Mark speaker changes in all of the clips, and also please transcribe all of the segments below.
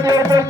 Speaker 1: Thank you.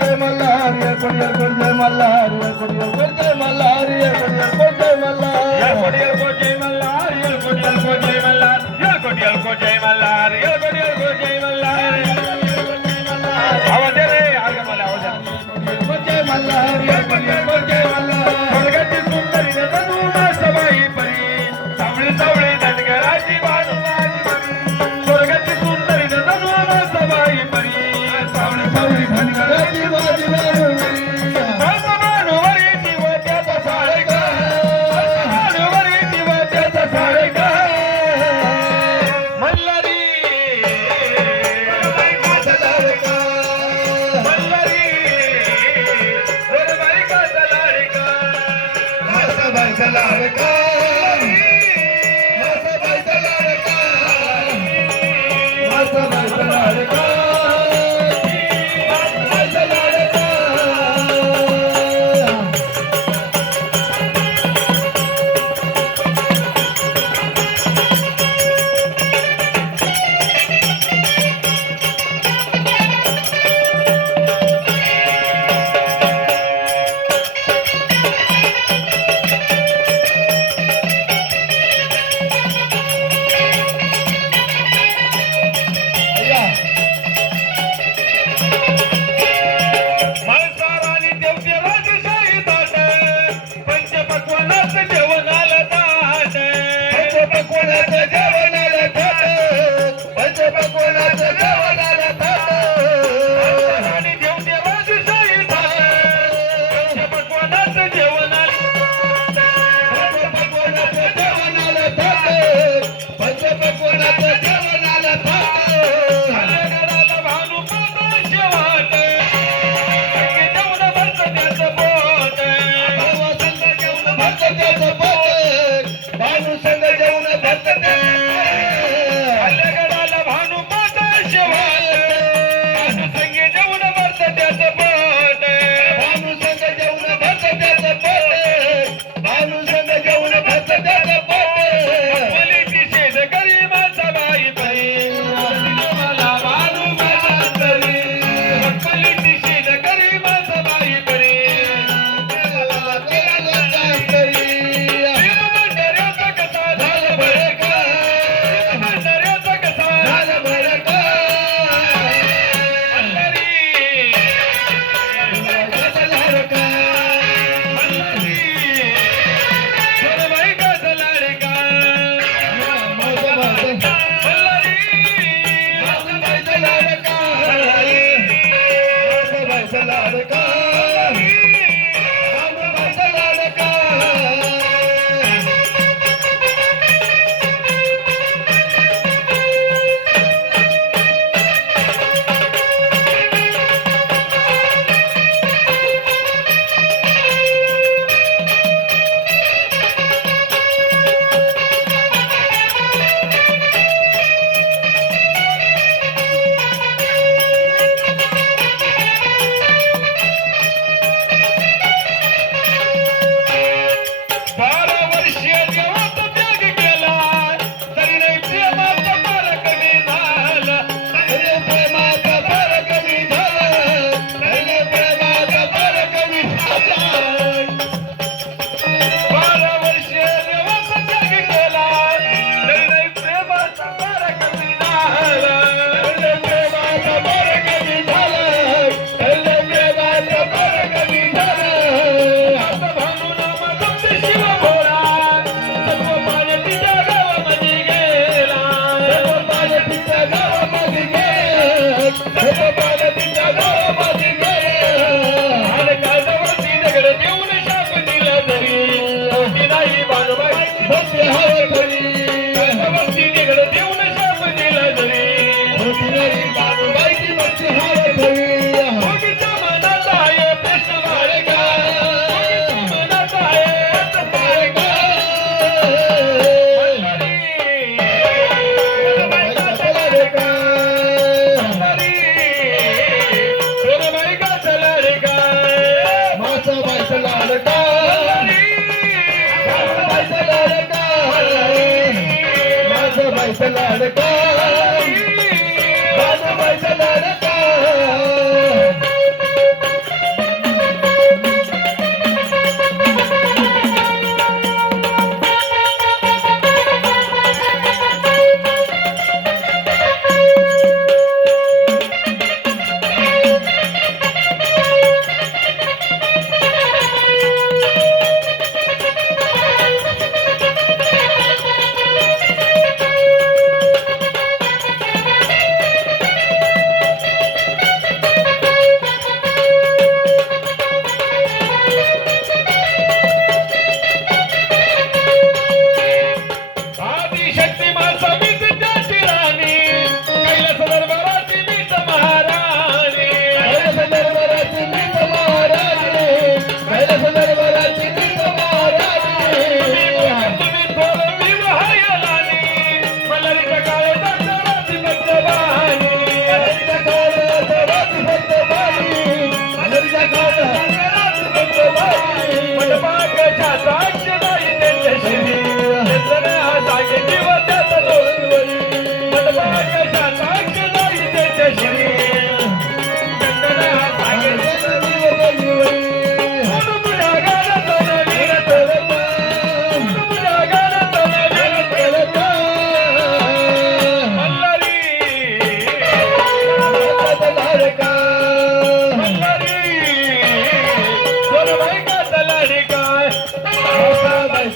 Speaker 1: लाडका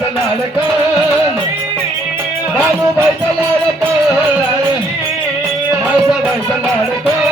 Speaker 1: लाडका बाबूबाईचा लाडका माळसाबाईचा लाडका